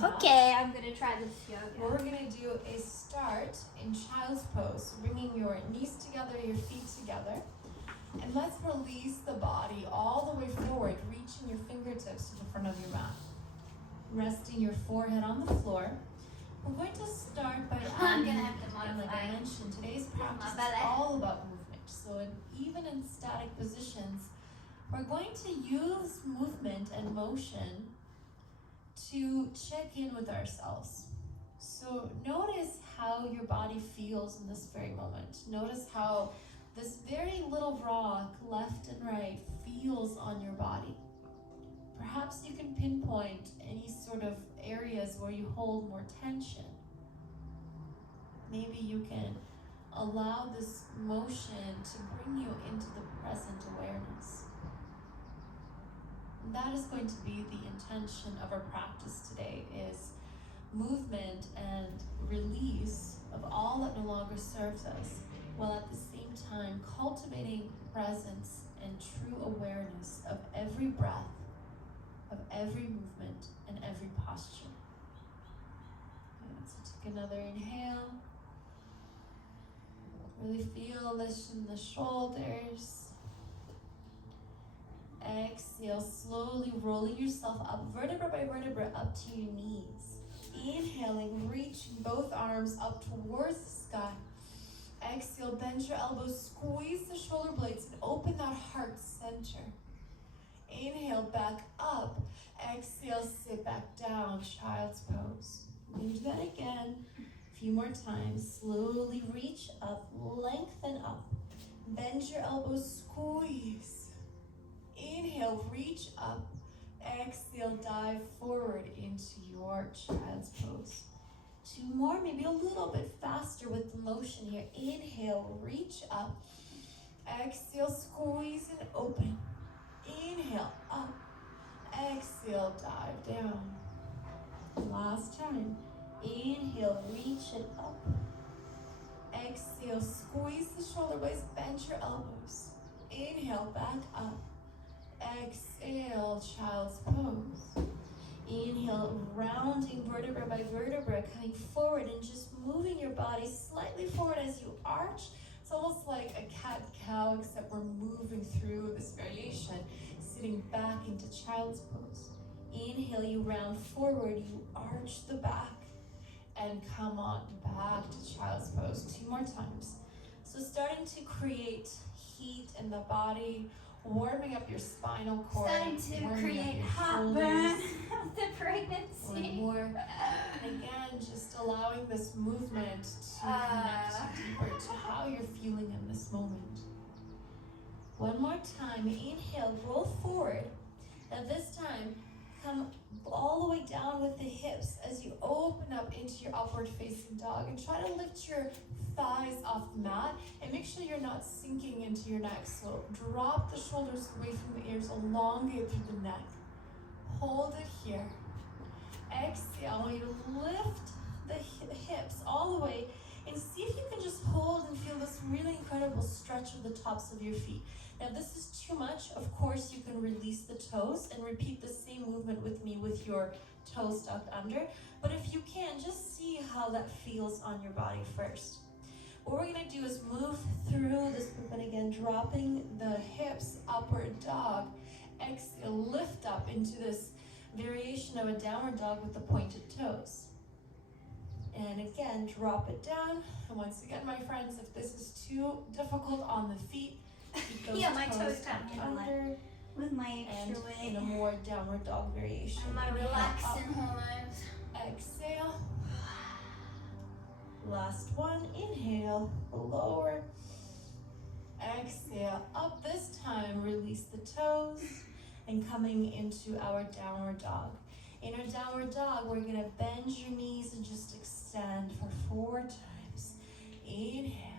mat. Okay, I'm gonna try this yoga. What we're gonna do is start in child's pose, bringing your knees together, your feet together. And let's release the body all the way forward, reaching your fingertips to the front of your mat. Resting your forehead on the floor. We're going to start by I'm adding, gonna have to and like I modify mentioned, today's practice is belly. all about movement. So even in static positions, we're going to use movement and motion to check in with ourselves. So notice how your body feels in this very moment. Notice how this very little rock, left and right, feels on your body. Perhaps you can pinpoint any sort of areas where you hold more tension. Maybe you can allow this motion to bring you into the present awareness. And that is going to be the intention of our practice today, is movement and release of all that no longer serves us, while at the same time cultivating presence and true awareness of every breath, of every movement, and every posture. And so take another inhale. Really feel this in the shoulders. Exhale, slowly rolling yourself up, vertebra by vertebra, up to your knees. Inhaling, reaching both arms up towards the sky. Exhale, bend your elbows, squeeze the shoulder blades, and open that heart center. Inhale, back up. Exhale, sit back down, child's pose. Do that again. A few more times. Slowly reach up, lengthen up. Bend your elbows, squeeze. Inhale, reach up. Exhale, dive forward into your child's pose. Two more, maybe a little bit faster with the motion here. Inhale, reach up. Exhale, squeeze and open. Inhale, up. Exhale, dive down. Last time. Inhale, reach it up. Exhale, squeeze the shoulder blades, bend your elbows. Inhale, back up. Exhale, child's pose. Inhale, rounding vertebra by vertebra, coming forward and just moving your body slightly forward as you arch. It's almost like a cat-cow, except we're moving through this variation, sitting back into child's pose. Inhale, you round forward, you arch the back, and come on back to child's pose. Two more times. So starting to create heat in the body, warming up your spinal cord, starting to create heartburn with the pregnancy. One more. And again, just allowing this movement to connect deeper to how you're feeling in this moment. One more time. Inhale, roll forward. Now this time, come all the way down with the hips as you open up into your upward facing dog, and try to lift your thighs off the mat and make sure you're not sinking into your neck. So drop the shoulders away from the ears, elongate through the neck. Hold it here. Exhale, I want you to lift the hips all the way and see if you can just hold and feel this really incredible stretch of the tops of your feet. Now this is too much. Of course, you can release the toes and repeat the same movement with me with your toes tucked under. But if you can, just see how that feels on your body first. What we're gonna do is move through this movement again, dropping the hips, upward dog. Exhale, lift up into this variation of a downward dog with the pointed toes. And again, drop it down. And once again, my friends, if this is too difficult on the feet, keep those yeah, my toes toes tucked can't handle under. it with my And extra weight in a more downward dog variation. and my Inhale, relaxing up. hormones. Exhale. Last one. Inhale, lower. Exhale, up. This time, release the toes and coming into our downward dog. In our downward dog, we're gonna bend your knees and just extend for 4 times. Inhale.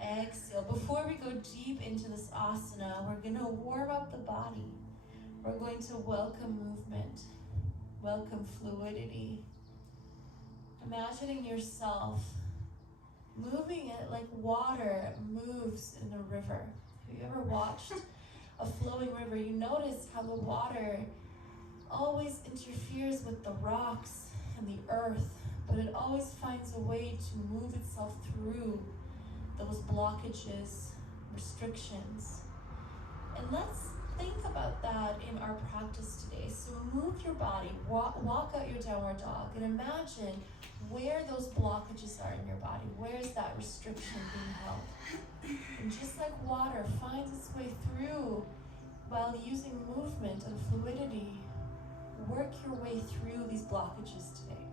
Exhale. Before we go deep into this asana, we're gonna warm up the body. We're going to welcome movement, welcome fluidity. Imagining yourself moving it like water moves in a river. Have you ever watched a flowing river? You notice how the water always interferes with the rocks and the earth, but it always finds a way to move itself through those blockages, restrictions. And let's think about that in our practice today. So move your body, walk out your downward dog, and imagine where those blockages are in your body. Where is that restriction being held? And just like water finds its way through while using movement and fluidity, work your way through these blockages today.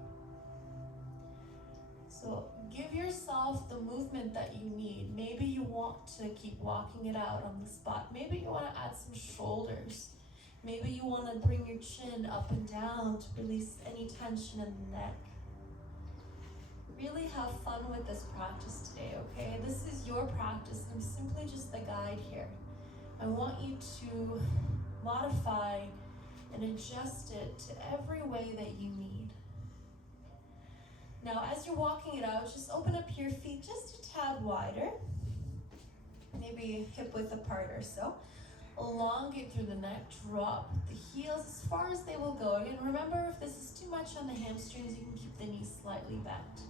So give yourself the movement that you need. Maybe you want to keep walking it out on the spot. Maybe you want to add some shoulders. Maybe you want to bring your chin up and down to release any tension in the neck. Really have fun with this practice today, okay? This is your practice. I'm simply just the guide here. I want you to modify and adjust it to every way that you need. Now, as you're walking it out, just open up your feet just a tad wider, maybe hip width apart or so. Elongate through the neck, drop the heels as far as they will go. Again, remember, if this is too much on the hamstrings, you can keep the knees slightly bent.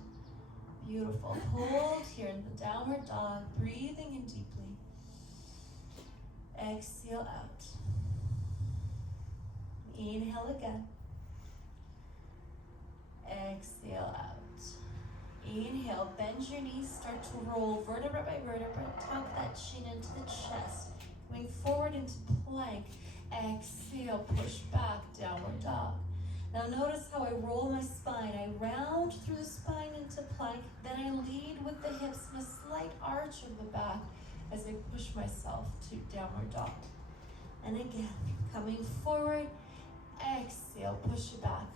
Beautiful. Hold here in the downward dog, breathing in deeply. Exhale out. Inhale again. Exhale out. Inhale, bend your knees, start to roll vertebra by vertebra, tuck that chin into the chest. Going forward into plank. Exhale, push back, downward dog. Now notice how I roll my spine. I round through the spine into plank, then I lead with the hips and a slight arch of the back as I push myself to downward dog. And again, coming forward, exhale, push it back.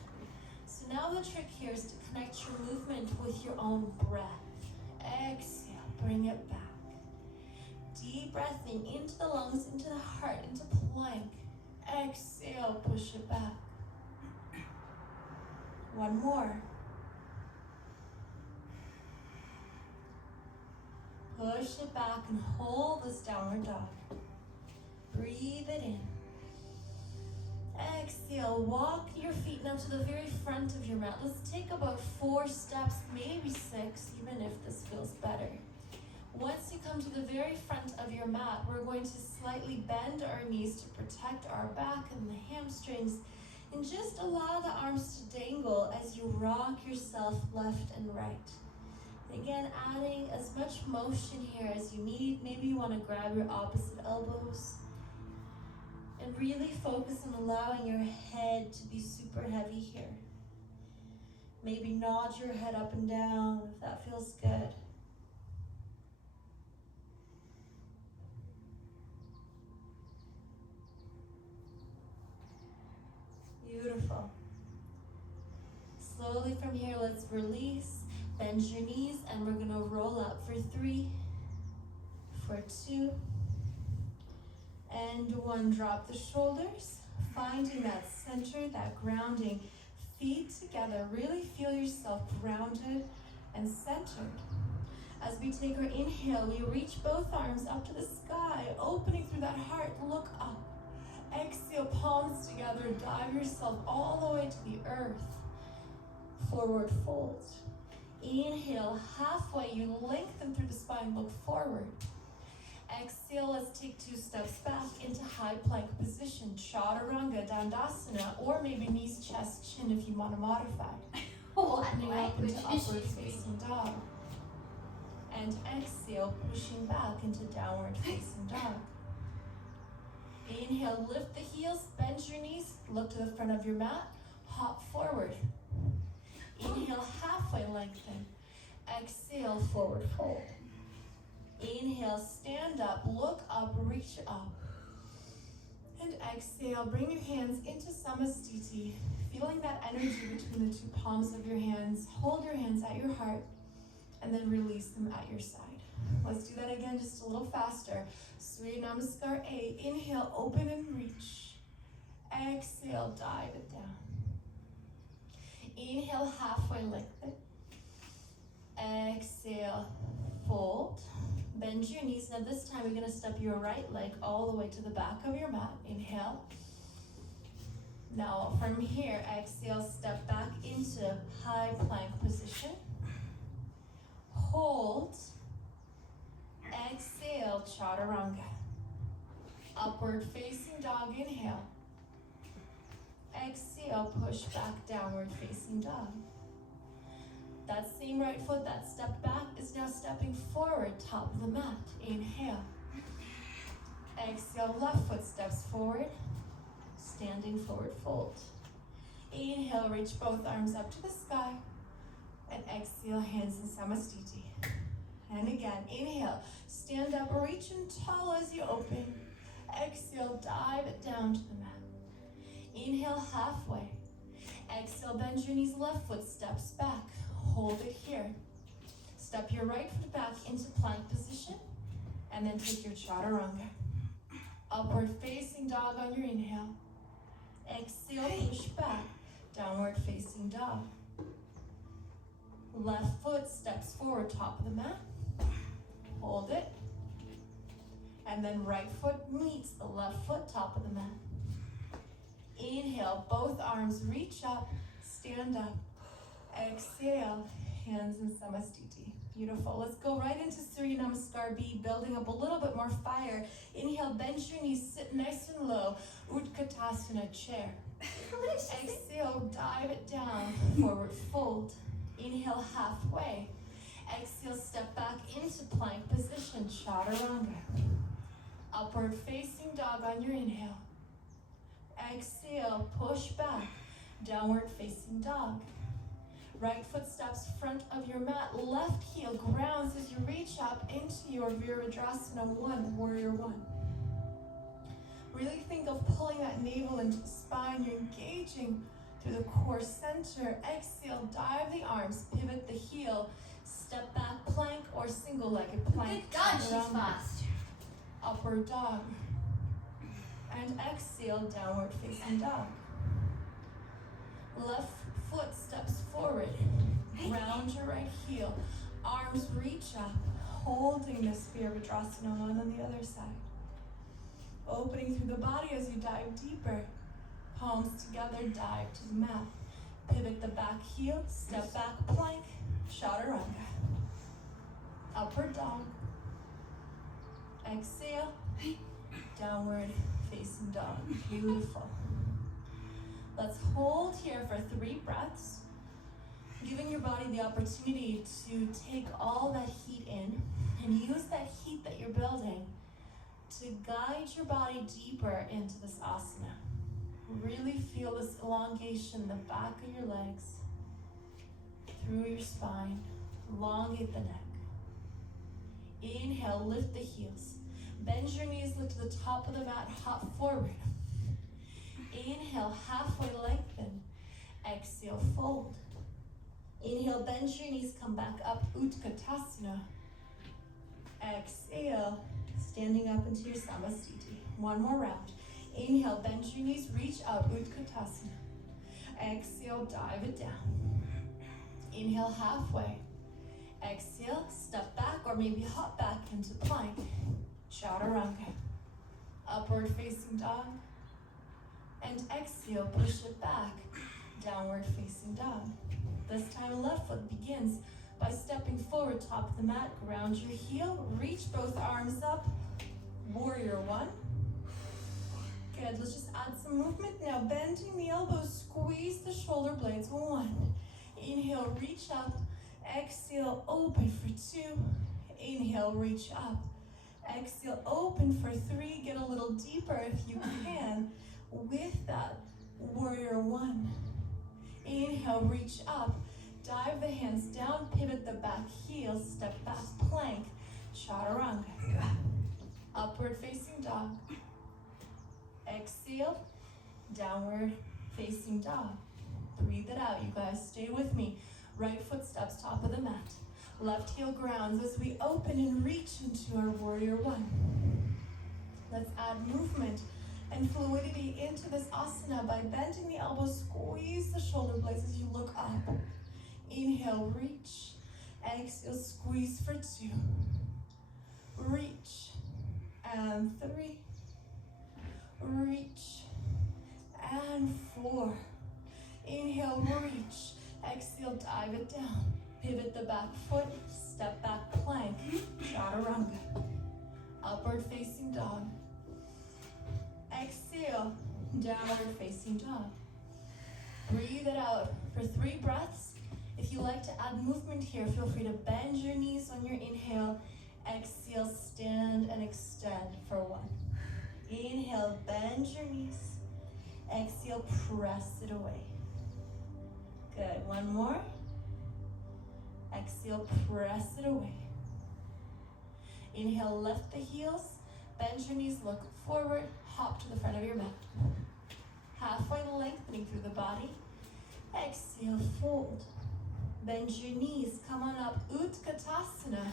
So now the trick here is to connect your movement with your own breath. Exhale, bring it back. Deep breath in, into the lungs, into the heart, into plank. Exhale, push it back. One more. Push it back and hold this downward dog. Breathe it in. Exhale, walk your feet now to the very front of your mat. Let's take about 4 steps, maybe 6, even if this feels better. Once you come to the very front of your mat, we're going to slightly bend our knees to protect our back and the hamstrings, and just allow the arms to dangle as you rock yourself left and right. Again, adding as much motion here as you need. Maybe you want to grab your opposite elbows and really focus on allowing your head to be super heavy here. Maybe nod your head up and down if that feels good. Beautiful. Slowly from here, let's release. Bend your knees, and we're gonna roll up for 3, for 2, and 1. Drop the shoulders, finding that center, that grounding. Feet together, really feel yourself grounded and centered. As we take our inhale, we reach both arms up to the sky, opening through that heart, look up. Exhale, palms together, dive yourself all the way to the earth. Forward fold. Inhale, halfway, you lengthen through the spine, look forward. Exhale, let's take 2 steps back into high plank position, Chaturanga, Dandasana, or maybe knees, chest, chin if you want to modify. Opening up into upward facing dog. And exhale, pushing back into downward facing dog. Inhale, lift the heels, bend your knees, look to the front of your mat, hop forward. Inhale, halfway lengthen. Exhale, forward fold. Inhale, stand up, look up, reach up. And exhale, bring your hands into Samastiti, feeling that energy between the 2 palms of your hands. Hold your hands at your heart, and then release them at your side. Let's do that again, just a little faster. Surya Namaskar A. Inhale, open and reach. Exhale, dive it down. Inhale, halfway lengthen. Exhale, fold. Bend your knees. Now this time you're going to step your right leg all the way to the back of your mat. Inhale. Now from here, exhale, step back into high plank position. Hold. Exhale, chaturanga. Upward facing dog, inhale. Exhale, push back, downward facing dog. That same right foot that stepped back is now stepping forward, top of the mat. Inhale. Exhale, left foot steps forward, standing forward fold. Inhale, reach both arms up to the sky. And exhale, hands in Samastiti. And again, inhale, stand up, reaching tall as you open. Exhale, dive it down to the mat. Inhale, halfway. Exhale, bend your knees, left foot steps back. Hold it here. Step your right foot back into plank position. And then take your chaturanga. Upward facing dog on your inhale. Exhale, push back. Downward facing dog. Left foot steps forward, top of the mat. Hold it. And then right foot meets the left foot, top of the mat. Inhale, both arms reach up, stand up. Exhale, hands in Samastiti. Beautiful. Let's go right into Surya Namaskar B, building up a little bit more fire. Inhale, bend your knees, sit nice and low. Utkatasana, chair. Exhale, dive it down, forward fold. Inhale, halfway. Exhale, step back into plank position, chaturanga. Upward facing dog on your inhale. Exhale, push back, downward facing dog. Right foot steps front of your mat, left heel grounds as you reach up into your Virabhadrasana 1, warrior 1. Really think of pulling that navel into the spine. You're engaging through the core center. Exhale, dive the arms, pivot the heel, step back plank or single-legged plank. Good God, she's fast. Upward dog. And exhale, downward facing dog. Left foot steps forward. Round your right heel. Arms reach up, holding this Virabhadrasana 1 on the other side. Opening through the body as you dive deeper. Palms together, dive to the mat. Pivot the back heel, step back plank, chaturanga. Upward dog. Exhale, downward facing dog. Beautiful. Let's hold here for 3 breaths, giving your body the opportunity to take all that heat in and use that heat that you're building to guide your body deeper into this asana. Really feel this elongation in the back of your legs, through your spine, elongate the neck. Inhale, lift the heels. Bend your knees, lift to the top of the mat, hop forward. Inhale, halfway lengthen. Exhale, fold. Inhale, bend your knees, come back up, Utkatasana. Exhale, standing up into your Samastiti. 1 more round. Inhale, bend your knees, reach out, Utkatasana. Exhale, dive it down. Inhale, halfway. Exhale, step back or maybe hop back into plank. Chaturanga. Upward facing dog. And exhale, push it back. Downward facing dog. This time, left foot begins by stepping forward, top of the mat, ground your heel, reach both arms up. Warrior 1. Good, let's just add some movement now. Bending the elbows, squeeze the shoulder blades. 1. Inhale, reach up. Exhale, open for 2. Inhale, reach up. Exhale, open for 3. Get a little deeper if you can with that warrior 1. Inhale, reach up. Dive the hands down, pivot the back heel, step back plank, chaturanga. Upward facing dog. Exhale, downward facing dog. Breathe it out, you guys. Stay with me. Right foot steps top of the mat. Left heel grounds as we open and reach into our warrior 1. Let's add movement and fluidity into this asana by bending the elbows, squeeze the shoulder blades as you look up. Inhale, reach. Exhale, squeeze for 2. Reach. And 3. Reach. And 4. Inhale, reach. Exhale, dive it down. Pivot the back foot, step back plank, chaturanga. Upward facing dog. Exhale, downward facing dog. Breathe it out for 3 breaths. If you like to add movement here, feel free to bend your knees on your inhale. Exhale, stand and extend for 1. Inhale, bend your knees. Exhale, press it away. Good, 1 more. Exhale, press it away. Inhale, lift the heels. Bend your knees, look forward. Hop to the front of your mat. Halfway lengthening through the body. Exhale, fold. Bend your knees, come on up. Utkatasana.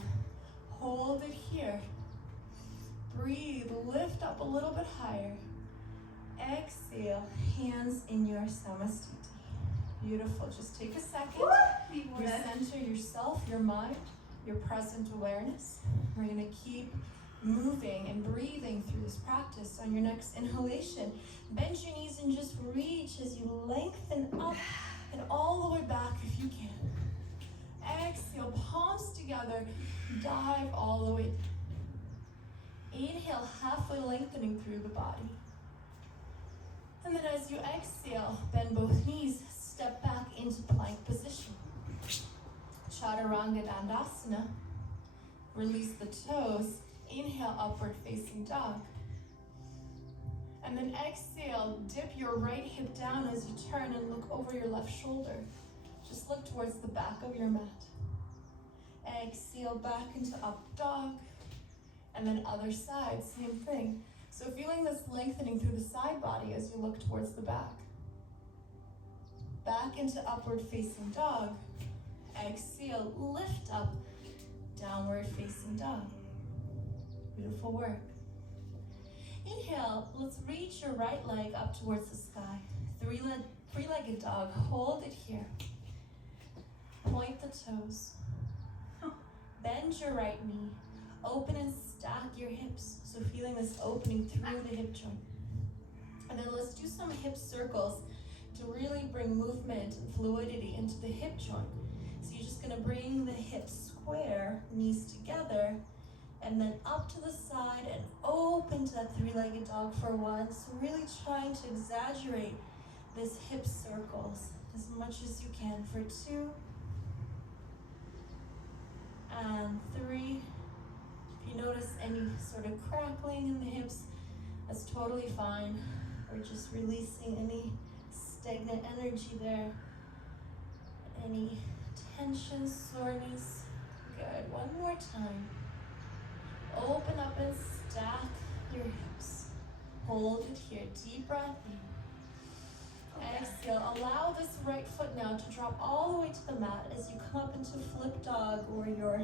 Hold it here. Breathe, lift up a little bit higher. Exhale, hands in your Samastiti. Beautiful, just take a second. Recenter yourself, your mind, your present awareness. We're gonna keep moving and breathing through this practice. On your next inhalation, bend your knees and just reach as you lengthen up and all the way back if you can. Exhale, palms together, dive all the way. Inhale, halfway lengthening through the body. And then as you exhale, bend both knees, step back into plank position. Chaturanga Dandasana. Release the toes. Inhale, upward facing dog. And then exhale, dip your right hip down as you turn and look over your left shoulder. Just look towards the back of your mat. Exhale, back into up dog. And then other side, same thing. So feeling this lengthening through the side body as you look towards the back. Back into upward facing dog. Exhale, lift up, downward facing dog. Beautiful work. Inhale, let's reach your right leg up towards the sky. Three-legged dog, hold it here. Point the toes. Bend your right knee. Open and stack your hips. So feeling this opening through the hip joint. And then let's do some hip circles to really bring movement and fluidity into the hip joint. So you're just gonna bring the hips square, knees together, and then up to the side and open to that three-legged dog for 1. So really trying to exaggerate this hip circles as much as you can for 2 and 3. If you notice any sort of crackling in the hips, that's totally fine. We're just releasing any stagnant energy there, any tension, soreness. Good, 1 more time. Open up and stack your hips. Hold it here, deep breath in. Exhale, allow this right foot now to drop all the way to the mat as you come up into flip dog or your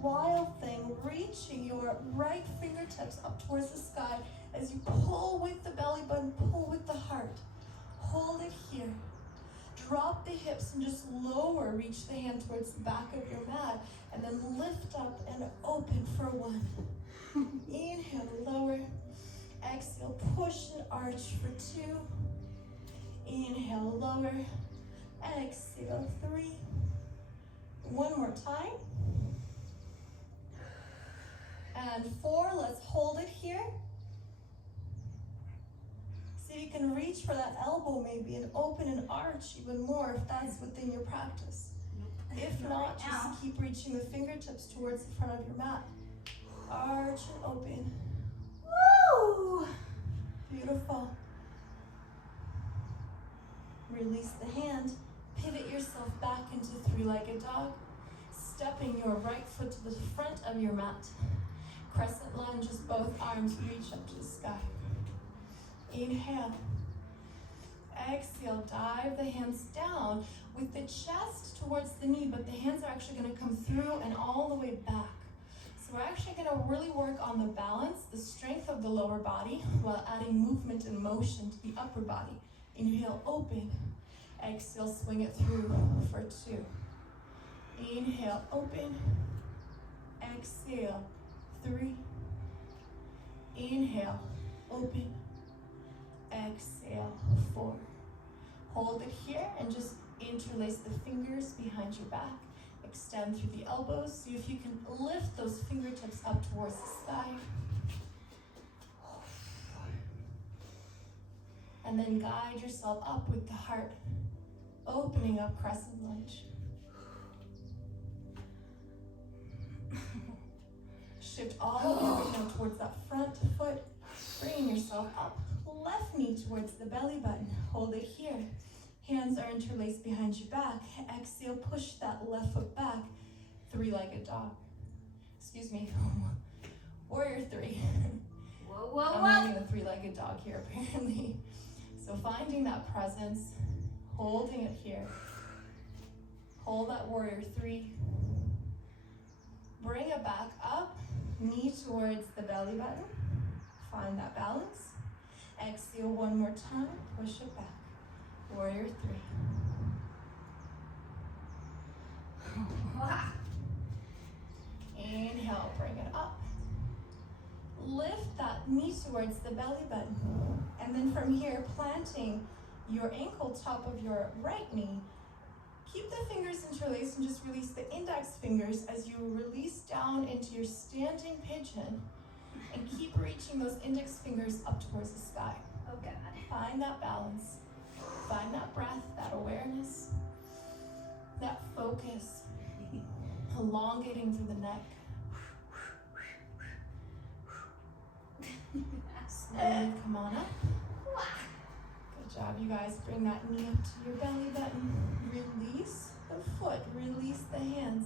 wild thing, reaching your right fingertips up towards the sky as you pull with the belly button, pull with the heart. Hold it here. Drop the hips and just lower, reach the hand towards the back of your mat, and then lift up and open for 1. Inhale, lower. Exhale, push and arch for 2. Inhale, lower. Exhale, 3. 1 more time. And 4, let's hold it here. See if you can reach for that elbow maybe and open and arch even more if that's within your practice. If not, just keep reaching the fingertips towards the front of your mat. Arch and open. Woo! Beautiful. Release the hand. Pivot yourself back into three-legged dog. Stepping your right foot to the front of your mat. Crescent lunges, both arms reach up to the sky. Inhale. Exhale, dive the hands down with the chest towards the knee, but the hands are actually going to come through and all the way back. So we're actually going to really work on the balance, the strength of the lower body, while adding movement and motion to the upper body. Inhale, open. Exhale, swing it through for 2. Inhale, open. Exhale, 3. Inhale, open. Exhale, 4. Hold it here and just interlace the fingers behind your back. Extend through the elbows. See if you can lift those fingertips up towards the sky. And then guide yourself up with the heart, opening up crescent lunge. Shift all of your weight now towards that front foot, bringing yourself up. Left knee towards the belly button. Hold it here. Hands are interlaced behind your back. Exhale, push that left foot back. Three-legged dog. Excuse me. Warrior 3. Whoa, whoa, I'm whoa. leading the three-legged dog here, apparently. So finding that presence, holding it here. Hold that warrior 3. Bring it back up, knee towards the belly button. Find that balance. Exhale one more time, push it back. Warrior 3. Inhale, bring it up. Lift that knee towards the belly button. And then from here, planting your ankle top of your right knee. Keep the fingers interlaced and just release the index fingers as you release down into your standing pigeon. And keep reaching those index fingers up towards the sky. Oh God. Find that balance. Find that breath, that awareness, that focus. Elongating through the neck. Slowly come on up. Good job, you guys. Bring that knee up to your belly button. Release the foot, release the hands.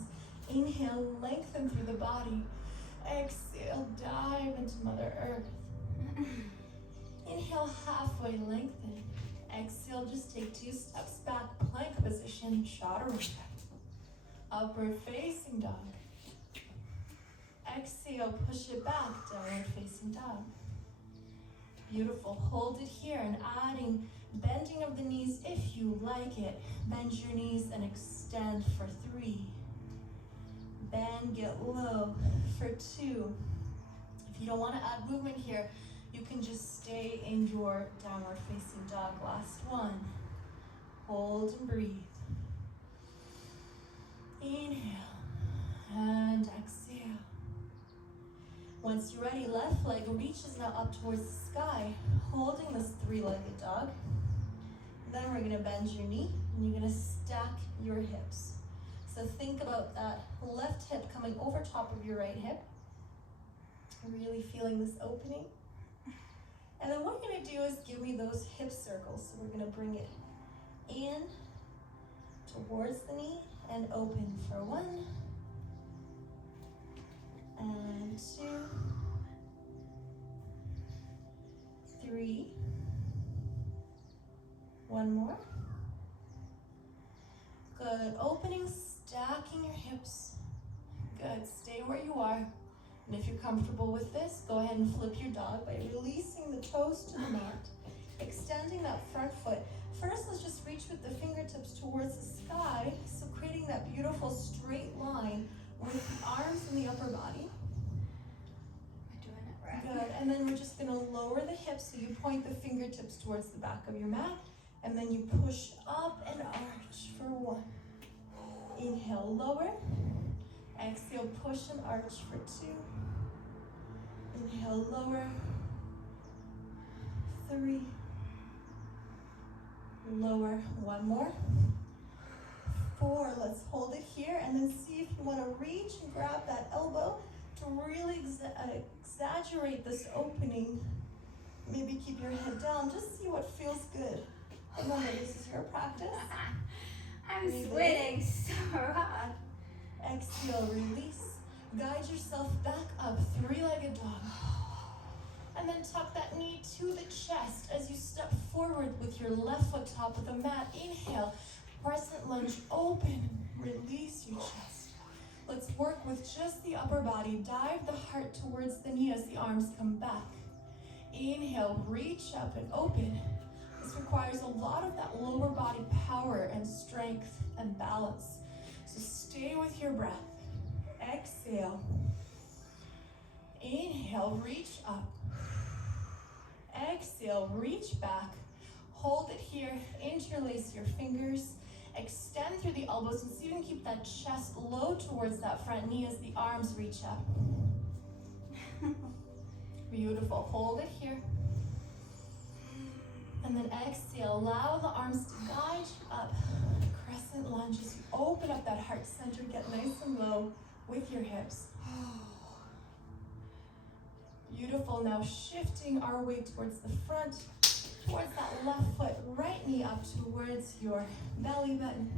Inhale, lengthen through the body. Exhale, dive into Mother Earth. Inhale, halfway lengthen. Exhale, just take 2 steps back, plank position, chaturanga. Upward facing dog. Exhale, push it back, downward facing dog. Beautiful, hold it here and adding bending of the knees if you like it. Bend your knees and extend for 3. Bend, get low for 2. If you don't want to add movement here, you can just stay in your downward facing dog. Last 1. Hold and breathe. Inhale and exhale. Once you're ready, left leg reaches now up towards the sky, holding this 3-legged dog. Then we're going to bend your knee and you're going to stack your hips. So think about that left hip coming over top of your right hip. Really feeling this opening. And then what you're going to do is give me those hip circles. So we're going to bring it in towards the knee and open for 1 and 2, 3. 1 more. Good. Opening, stacking your hips. Good. Stay where you are. And if you're comfortable with this, go ahead and flip your dog by releasing the toes to the mat, extending that front foot. First, let's just reach with the fingertips towards the sky, so creating that beautiful straight line with the arms and the upper body. We're doing it right. Good. And then we're just going to lower the hips, so you point the fingertips towards the back of your mat, and then you push up and arch for 1. Inhale, lower. Exhale, push and arch for 2. Inhale, lower. 3. Lower. 1 more. 4. Let's hold it here and then see if you want to reach and grab that elbow to really exaggerate this opening. Maybe keep your head down. Just see what feels good. Remember, this is your practice. I'm Breathe sweating so hard. Exhale, release. Guide yourself back up, 3-legged dog. And then tuck that knee to the chest as you step forward with your left foot top of the mat. Inhale, crescent lunge, open, release your chest. Let's work with just the upper body. Dive the heart towards the knee as the arms come back. Inhale, reach up and open. This requires a lot of that lower body power and strength and balance. So stay with your breath. Exhale. Inhale, reach up. exhale, reach back. Hold it here, interlace your fingers, extend through the elbows, and see if you can keep that chest low towards that front knee as the arms reach up. Beautiful, hold it here. And then exhale, allow the arms to guide you up. Crescent lunge as you open up that heart center, get nice and low with your hips. Beautiful, now shifting our weight towards the front, towards that left foot, right knee up towards your belly button.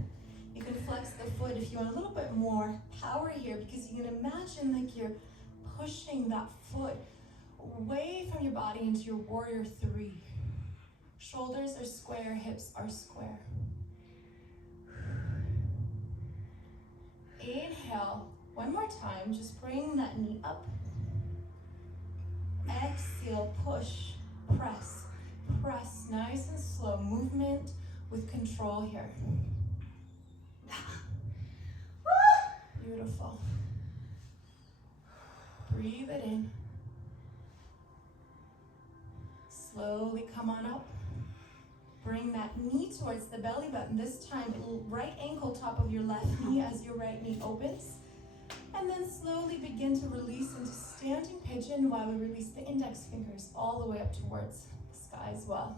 You can flex the foot if you want a little bit more power here, because you can imagine like you're pushing that foot away from your body into your warrior three. Shoulders are square, hips are square. Inhale, one more time, just bring that knee up. Exhale, push, press, press, nice and slow, movement with control here. Beautiful. Breathe it in. Slowly come on up. Bring that knee towards the belly button. This time, right ankle, top of your left knee as your right knee opens. And then slowly begin to release into standing pigeon while we release the index fingers all the way up towards the sky as well.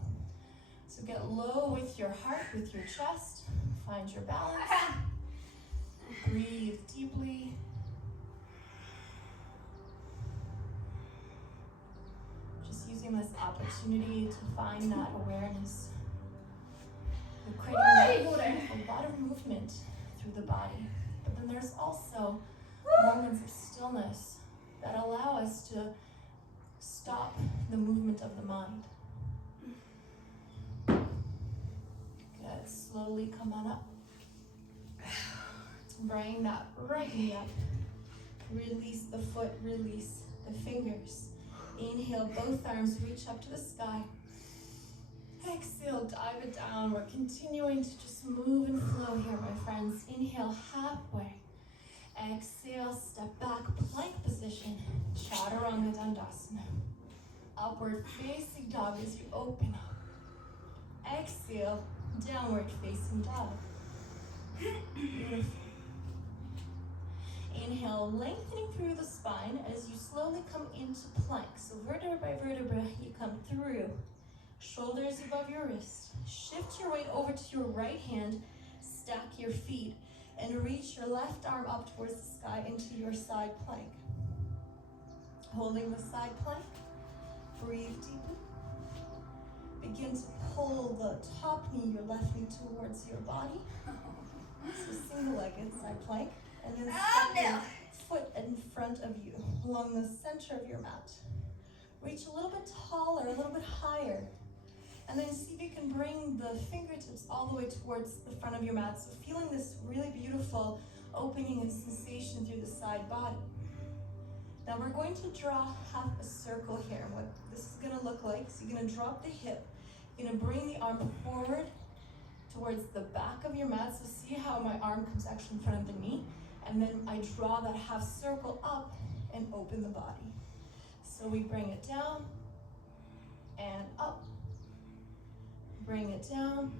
So get low with your heart, with your chest. Find your balance. Breathe deeply. Just using this opportunity to find that awareness. We're creating a lot of movement through the body, but then there's also moments of stillness that allow us to stop the movement of the mind. Good, slowly come on up. Bring that right knee up. Release the foot, release the fingers. Inhale, both arms reach up to the sky. Exhale, dive it down. We're continuing to just move and flow here, my friends. Inhale, halfway. Exhale, step back, plank position. Chaturanga Dandasana. Upward facing dog as you open up. Exhale, downward facing dog. Beautiful. Inhale, lengthening through the spine as you slowly come into plank. So vertebra by vertebra, you come through. Shoulders above your wrist. Shift your weight over to your right hand. Stack your feet and reach your left arm up towards the sky into your side plank. Holding the side plank, breathe deeply. Begin to pull the top knee, your left knee, towards your body. So single-legged side plank. And then step your foot in front of you, along the center of your mat. Reach a little bit taller, a little bit higher. And then see if you can bring the fingertips all the way towards the front of your mat. So feeling this really beautiful opening and sensation through the side body. Now we're going to draw half a circle here. What this is gonna look like, so you're gonna drop the hip. You're gonna bring the arm forward towards the back of your mat. So see how my arm comes actually in front of the knee. And then I draw that half circle up and open the body. So we bring it down and up. Bring it down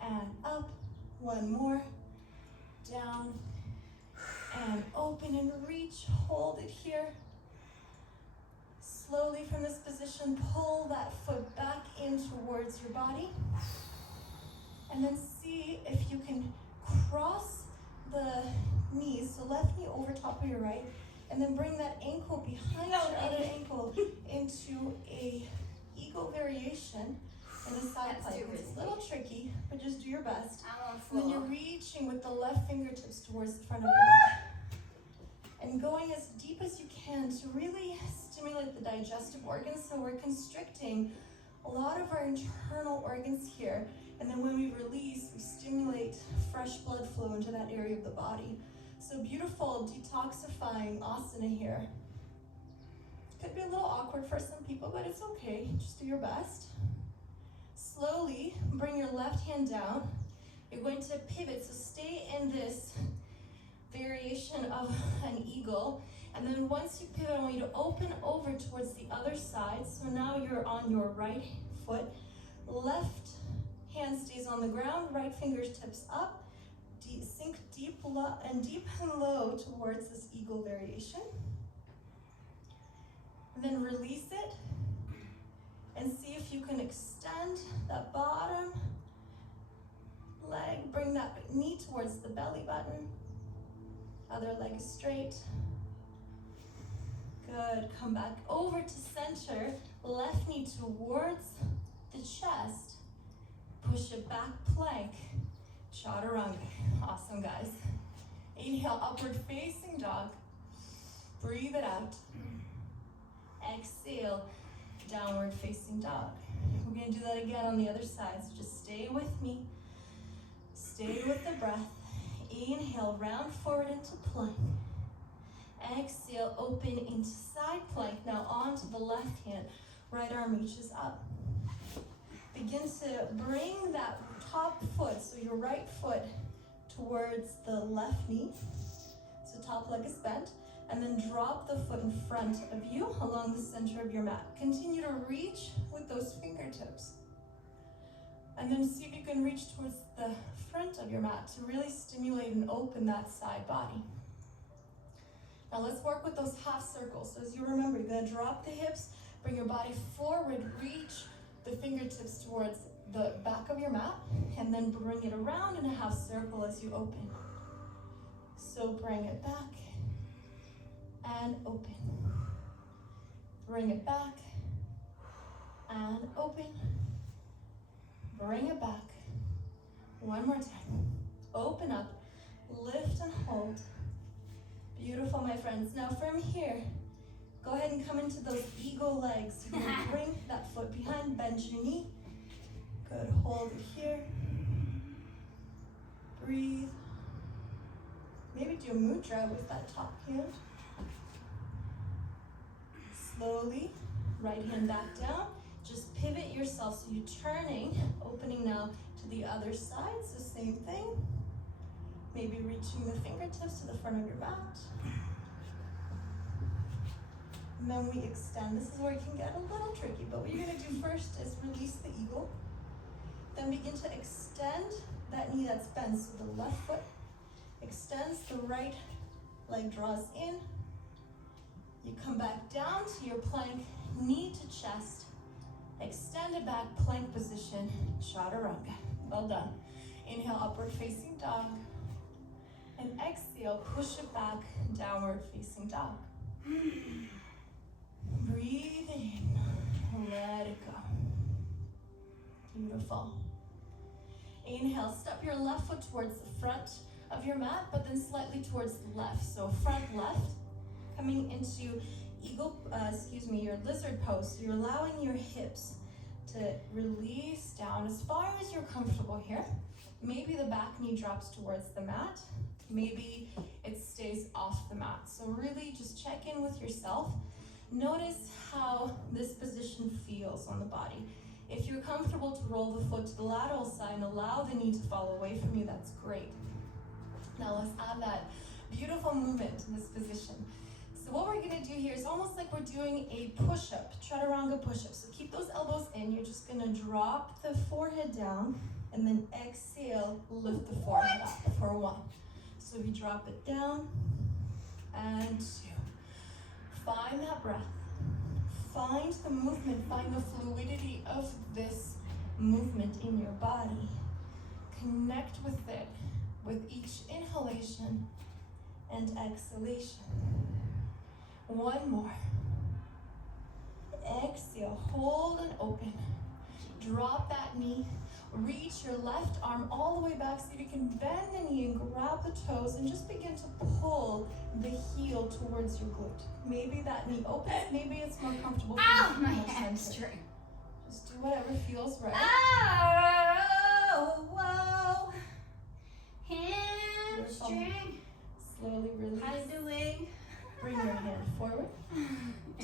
and up. One more. Down and open and reach. Hold it here. Slowly from this position, pull that foot back in towards your body. And then see if you can cross the knees, so left knee over top of your right, and then bring that ankle behind your other ankle into a eagle variation in the side plank. It's a little tricky, but just do your best. And then you're reaching with the left fingertips towards the front of your mat. And going as deep as you can to really stimulate the digestive organs. So we're constricting a lot of our internal organs here. And then when we release, we stimulate fresh blood flow into that area of the body. So beautiful detoxifying asana here. Could be a little awkward for some people, but it's okay. Just do your best. Slowly bring your left hand down. You're going to pivot, so stay in this variation of an eagle. And then once you pivot, I want you to open over towards the other side. So now you're on your right foot. Left hand stays on the ground, right fingertips up. Sink deep and low towards this eagle variation. And then release it. And see if you can extend that bottom leg. Bring that knee towards the belly button. Other leg is straight. Good. Come back over to center. Left knee towards the chest. Push it back, plank. Chaturanga. Awesome, guys. Inhale, upward facing dog. Breathe it out. Exhale, downward facing dog. We're going to do that again on the other side, so just stay with me. Stay with the breath. Inhale, round forward into plank. Exhale, open into side plank. Now onto the left hand. Right arm reaches up. Begin to bring that top foot, so your right foot, towards the left knee. So top leg is bent. And then drop the foot in front of you along the center of your mat. Continue to reach with those fingertips. And then see if you can reach towards the front of your mat to really stimulate and open that side body. Now let's work with those half circles. So as you remember, you're going to drop the hips, bring your body forward, reach the fingertips towards the back of your mat, and then bring it around in a half circle as you open. So bring it back and open. Bring it back and open. Bring it back. One more time. Open up, lift and hold. Beautiful, my friends. Now from here, go ahead and come into those eagle legs. You're gonna bring that foot behind, bend your knee. Good, hold it here. Breathe. Maybe do a mudra with that top hand. Slowly, right hand back down. Just pivot yourself, so you're turning, opening now to the other side, so same thing. Maybe reaching the fingertips to the front of your mat. And then we extend. This is where it can get a little tricky, but what you're gonna do first is release the eagle. Then begin to extend that knee that's bent, so the left foot extends, the right leg draws in. You come back down to your plank, knee to chest, extended back plank position, chaturanga. Well done. Inhale, upward facing dog. And exhale, push it back, downward facing dog. Breathe in, let it go. Beautiful. Inhale, step your left foot towards the front of your mat, but then slightly towards the left. So front left, coming into your lizard pose. So you're allowing your hips to release down as far as you're comfortable here. Maybe the back knee drops towards the mat. Maybe it stays off the mat. So really just check in with yourself. Notice how this position feels on the body. If you're comfortable to roll the foot to the lateral side and allow the knee to fall away from you, that's great. Now let's add that beautiful movement in this position. So what we're gonna do here is almost like we're doing a push-up, chaturanga push-up. So keep those elbows in. You're just gonna drop the forehead down and then exhale, lift the forehead up for one. So we drop it down and two. Find that breath. Find the movement, find the fluidity of this movement in your body. Connect with it with each inhalation and exhalation. One more. Exhale, hold and open. Drop that knee. Reach your left arm all the way back so you can bend the knee and grab the toes and just begin to pull the heel towards your glute. Maybe that knee opens, maybe it's more comfortable for you. My hamstring. Just do whatever feels right. Oh, whoa. Hamstring. Slowly release. How you doing? Bring your hand forward.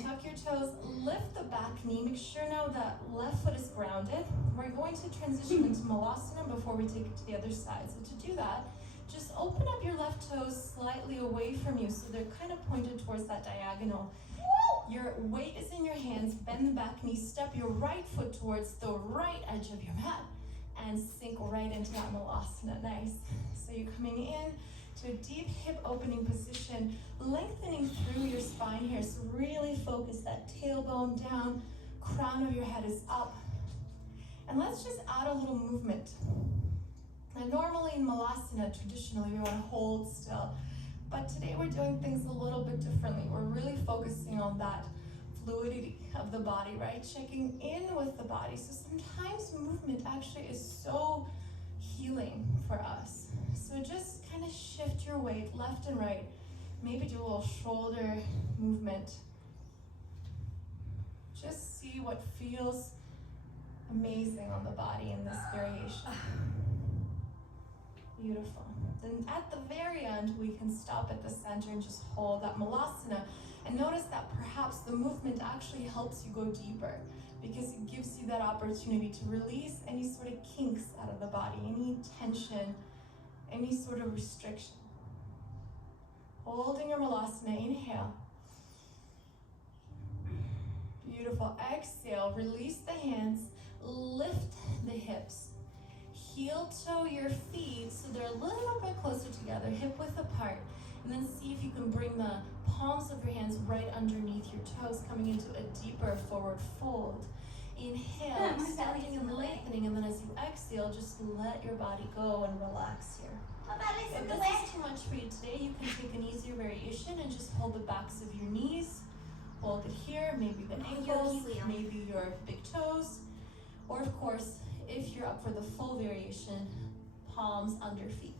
Tuck your toes, lift the back knee. Make sure now that left foot is grounded. We're going to transition into Malasana before we take it to the other side. So to do that, Just open up your left toes slightly away from you so they're kind of pointed towards that diagonal. Your weight is in your hands. Bend the back knee. Step your right foot towards the right edge of your mat and sink right into that Malasana. Nice. So you're coming in to a deep hip opening position, lengthening through your spine here. So really focus that tailbone down, crown of your head is up. And let's just add a little movement. Now normally in Malasana, traditionally we want to hold still, but today we're doing things a little bit differently. We're really focusing on that fluidity of the body, right? Checking in with the body. So sometimes movement actually is so healing for us. So just kind of shift your weight left and right. Maybe do a little shoulder movement. Just see what feels amazing on the body in this variation. Beautiful. Then at the very end, we can stop at the center and just hold that Malasana. And notice that perhaps the movement actually helps you go deeper because it gives you that opportunity to release any sort of kinks out of the body, any tension, any sort of restriction. Holding your Malasana, inhale. Beautiful. Exhale, release the hands, lift the hips. Heel toe your feet so they're a little bit closer together, hip width apart. And then see if you can bring the palms of your hands right underneath your toes, coming into a deeper forward fold. Inhale, extending and lengthening, and then as you exhale, just let your body go and relax here. If this is too much for you today, you can take an easier variation and just hold the backs of your knees. Hold it here, maybe the ankles, maybe your big toes. Or of course, if you're up for the full variation, palms under feet.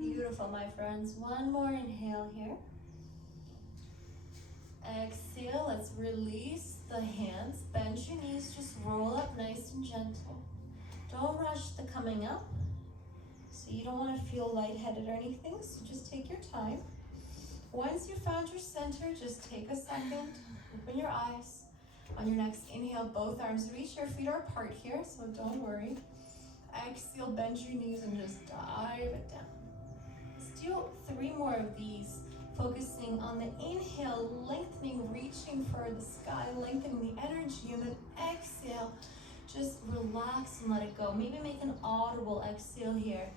Beautiful, my friends. One more inhale here. Exhale, let's release the hands. Bend your knees, just roll up nice and gentle. Don't rush the coming up. So you don't want to feel lightheaded or anything, so just take your time. Once you found your center, just take a second, open your eyes. On your next inhale, both arms reach, your feet are apart here, so don't worry. Exhale, bend your knees and just dive it down. Let's do 3 more of these, focusing on the inhale, lengthening, reaching for the sky, lengthening the energy, and then exhale, just relax and let it go. Maybe make an audible exhale here.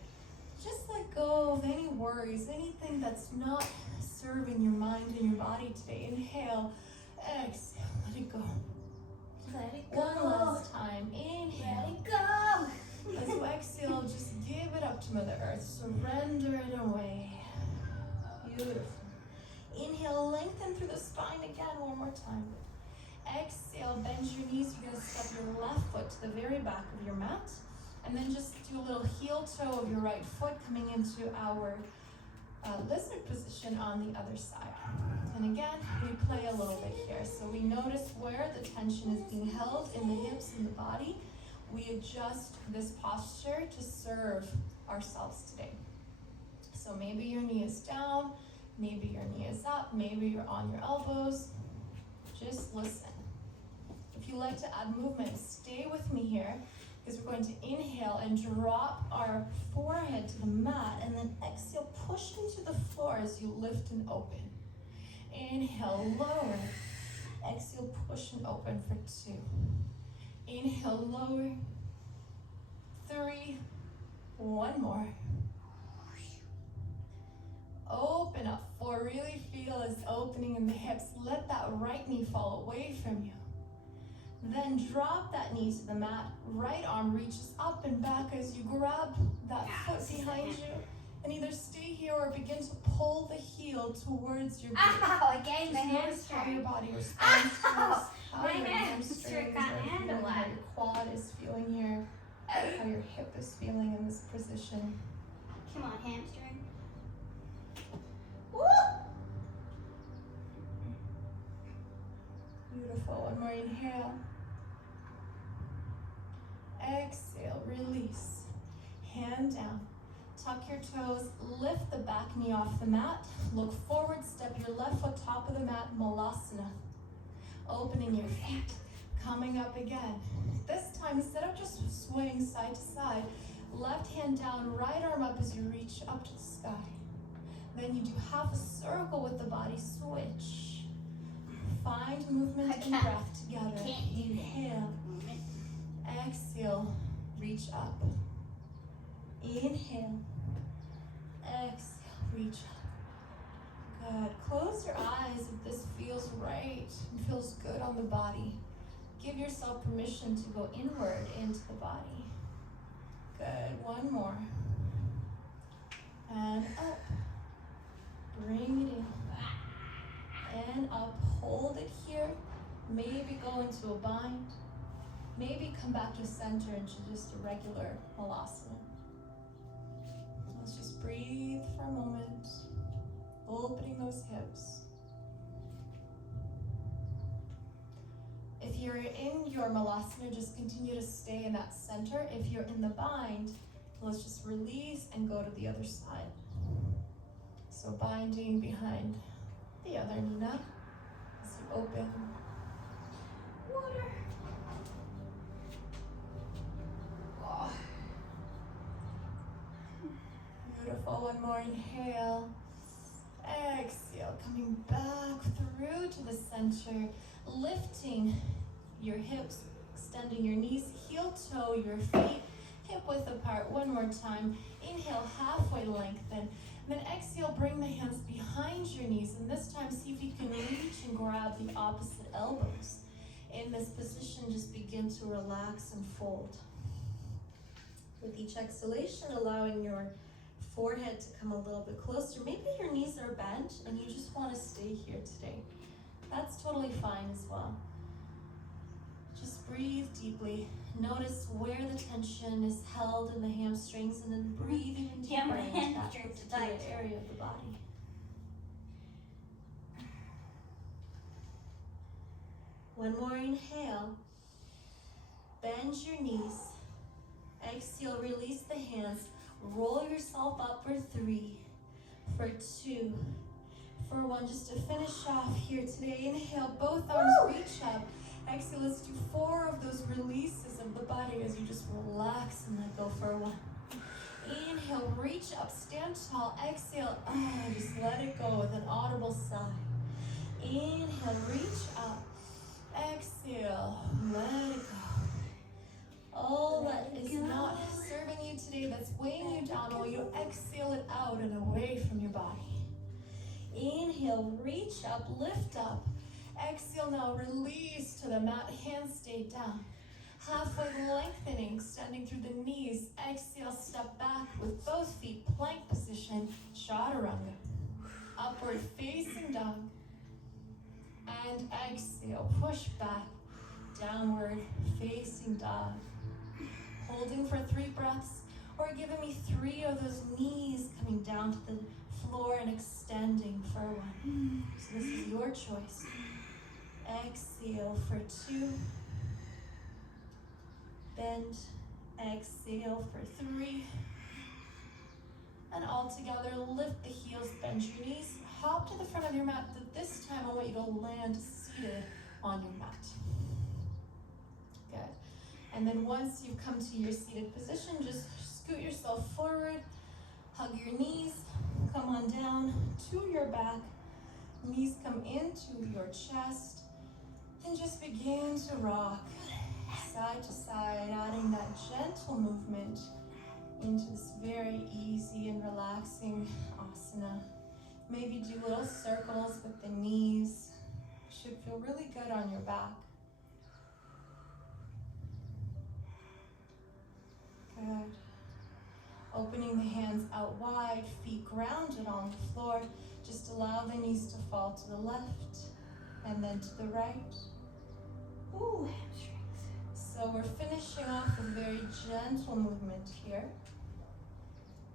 Just let go of any worries, anything that's not serving your mind and your body today. Inhale, exhale, let it go. Let it go. One last time. Inhale. Let it go. As you exhale, just give it up to Mother Earth. Surrender it away. Beautiful. Inhale, lengthen through the spine again one more time. Exhale, bend your knees. You're going to step your left foot to the very back of your mat. And then just do a little heel toe of your right foot coming into our lizard position on the other side. And again, we play a little bit here. So we notice where the tension is being held in the hips and the body. We adjust this posture to serve ourselves today. So maybe your knee is down, maybe your knee is up, maybe you're on your elbows. Just listen. If you like to add movement, stay with me here, because we're going to inhale and drop our forehead to the mat, and then exhale, push into the floor as you lift and open. Inhale, lower. Exhale, push and open for 2. Inhale, lower. 3. One more. Open up. 4. Really feel this opening in the hips. Let that right knee fall away from you. Then drop that knee to the mat. Right arm reaches up and back as you grab that foot behind you. And either stay here or begin to pull the heel towards your glute. Ow, again, my Just notice how your hamstring. body responds to this. How My your hamstring hamstrings got are feeling, handled. how your quad is feeling here, how your hip is feeling in this position. Come on, hamstring. Woo! Beautiful. One more inhale. Exhale, release. Hand down. Tuck your toes, lift the back knee off the mat. Look forward, step your left foot top of the mat, Malasana. Opening your feet, coming up again. This time, instead of just swaying side to side, left hand down, right arm up as you reach up to the sky. Then you do half a circle with the body, switch. Find movement and breath together. Inhale. Exhale, reach up. Inhale. Exhale, reach up. Good. Close your eyes if this feels right and feels good on the body. Give yourself permission to go inward into the body. Good. One more. And up. Bring it in. And up. Hold it here. Maybe go into a bind. Maybe come back to center into just a regular Malasana. Let's just breathe for a moment. Opening those hips. If you're in your Malasana, just continue to stay in that center. If you're in the bind, let's just release and go to the other side. So binding behind the other knee now as you open. Water. Oh. Beautiful. One more inhale. Exhale. Coming back through to the center. Lifting your hips, extending your knees, heel toe your feet, hip width apart. One more time. Inhale, halfway lengthen. Then exhale, bring the hands behind your knees. And this time, see if you can reach and grab the opposite elbows. In this position, just begin to relax and fold. With each exhalation, allowing your forehead to come a little bit closer. Maybe your knees are bent and you just want to stay here today. That's totally fine as well. Just breathe deeply. Notice where the tension is held in the hamstrings, and then breathe even deeper into that particular area of the body. One more inhale. Bend your knees. Exhale, release the hands. Roll yourself up for 3, for 2, for 1. Just to finish off here today. Inhale, both arms reach up. Exhale, let's do 4 of those releases of the body as you just relax and let go for 1. Inhale, reach up, stand tall. Exhale, just let it go with an audible sigh. Inhale, reach up. Exhale, let it go. All that is not serving you today, that's weighing you down, while you exhale it out and away from your body. Inhale, reach up, lift up. Exhale, now release to the mat, hands stay down. Halfway lengthening, extending through the knees. Exhale, step back with both feet, plank position, chaturanga. Upward facing dog. And exhale, push back, downward facing dog. Holding for 3 breaths, or giving me 3 of those knees coming down to the floor and extending for 1. So this is your choice. Exhale for 2. Bend. Exhale for 3. And all together, lift the heels, bend your knees, hop to the front of your mat. This time I want you to land seated on your mat. Good. And then once you've come to your seated position, just scoot yourself forward, hug your knees, come on down to your back, knees come into your chest, and just begin to rock side to side, adding that gentle movement into this very easy and relaxing asana. Maybe do little circles with the knees. Should feel really good on your back. Good. Opening the hands out wide, feet grounded on the floor. Just allow the knees to fall to the left and then to the right. Ooh, hamstrings. So we're finishing off with very gentle movement here.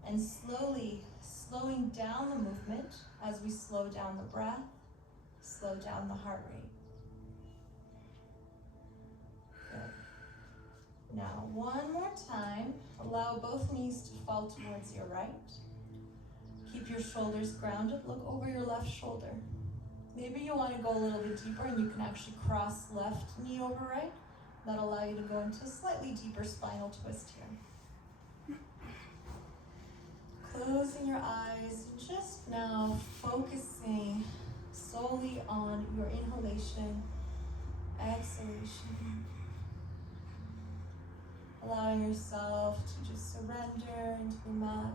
And slowly slowing down the movement as we slow down the breath, slow down the heart rate. Good. Now, one more time, allow both knees to fall towards your right. Keep your shoulders grounded, look over your left shoulder. Maybe you want to go a little bit deeper and you can actually cross left knee over right. That'll allow you to go into a slightly deeper spinal twist here. Closing your eyes and just now focusing solely on your inhalation, exhalation. Allowing yourself to just surrender into the mat.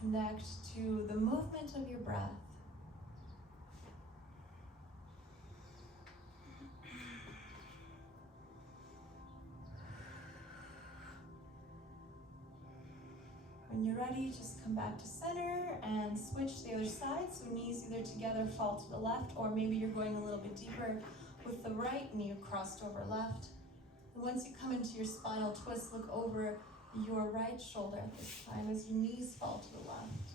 Connect to the movement of your breath. When you're ready, just come back to center and switch to the other side. So knees either together fall to the left, or maybe you're going a little bit deeper with the right knee crossed over left. And once you come into your spinal twist, look over your right shoulder at this time as your knees fall to the left.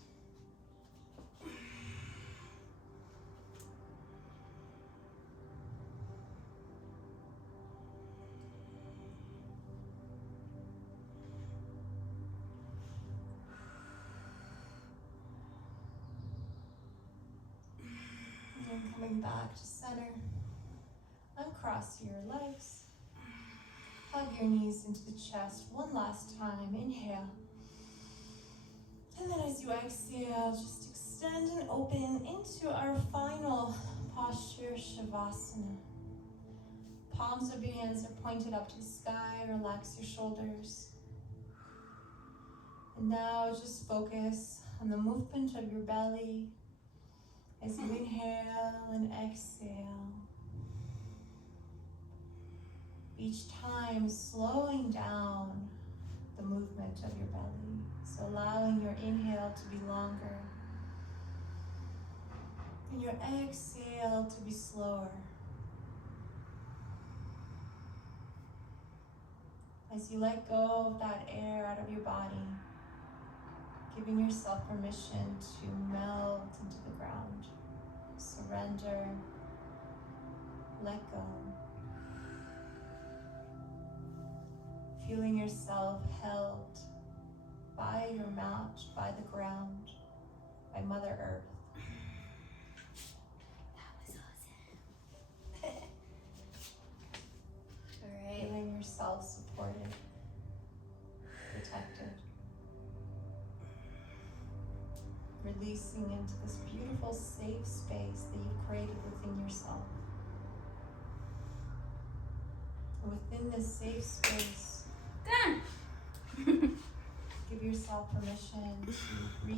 And then coming back to center, uncross your legs. Hug your knees into the chest one last time. Inhale. And then as you exhale, just extend and open into our final posture, Shavasana. Palms of your hands are pointed up to the sky. Relax your shoulders. And now just focus on the movement of your belly as you inhale and exhale. Each time slowing down the movement of your belly. So allowing your inhale to be longer and your exhale to be slower. As you let go of that air out of your body, giving yourself permission to melt into the ground. Surrender, let go. Feeling yourself held by your mat, by the ground, by Mother Earth. That was awesome. All right. Feeling yourself supported, protected. Releasing into this beautiful, safe space that you've created within yourself. And within this safe space, Done. give yourself permission to breathe.